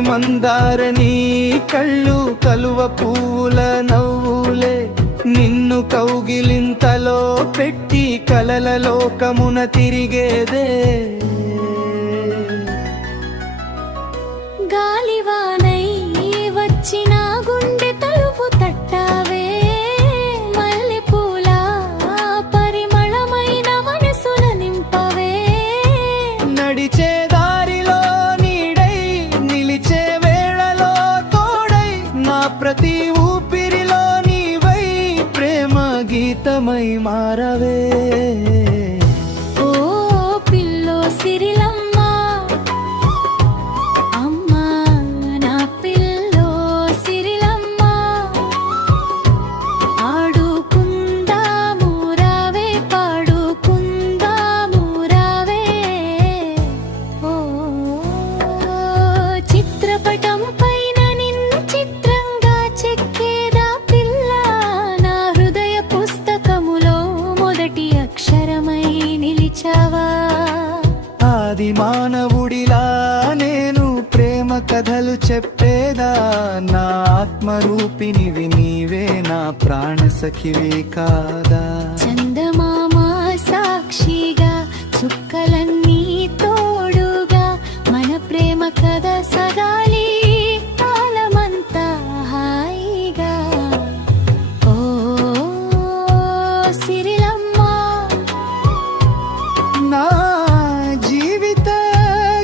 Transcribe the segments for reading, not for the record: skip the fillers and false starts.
మందారని కళ్ళు కలువ పూల నవ్వులే నిన్ను కౌగిలింతలో పెట్టి కలల లోకమున తిరిగేదే గాలివానై వచ్చిన గుండె తలుపు తట్టావే మల్లెపూల పరిమళమైన మనసున నింపవే నడిచే దారిలో నీడై నిలిచే వేళలో తోడై నా ప్రతి ఊపిరిలో నీవై ప్రేమ గీతమై మారవే ఓ పిల్లో సిరిలమ్మ అమ్మా నా పిల్లో సిరిలమ్మ ఆడుకుందాము రావే పాడుకుందాము రావే ఓ చిత్రపటం పైన నిన్ను చిత్రంగా చెక్కేదా పిల్ల నా హృదయ పుస్తకములో మొదటి అక్షరమై నిలిచావా ఆది మానవుడిలా నేను ప్రేమ కథలు చెప్పేదా నా ఆత్మరూపినివి నీవే నా ప్రాణ సఖివే కాదా చందమామ సాక్షిగా చుక్కలన్నీ తోడుగా మన ప్రేమ కథ సగాలి కాలమంతా హాయిగా ఓ సిరిలమ్మ నా జీవిత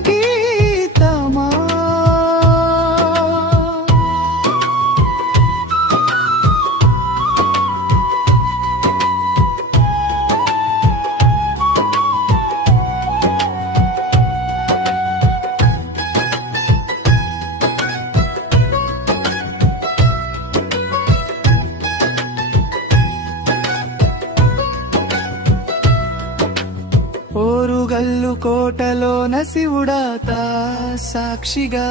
గీతమా ఓరుగల్లు కోటలోన శివుడాత సాక్షిగా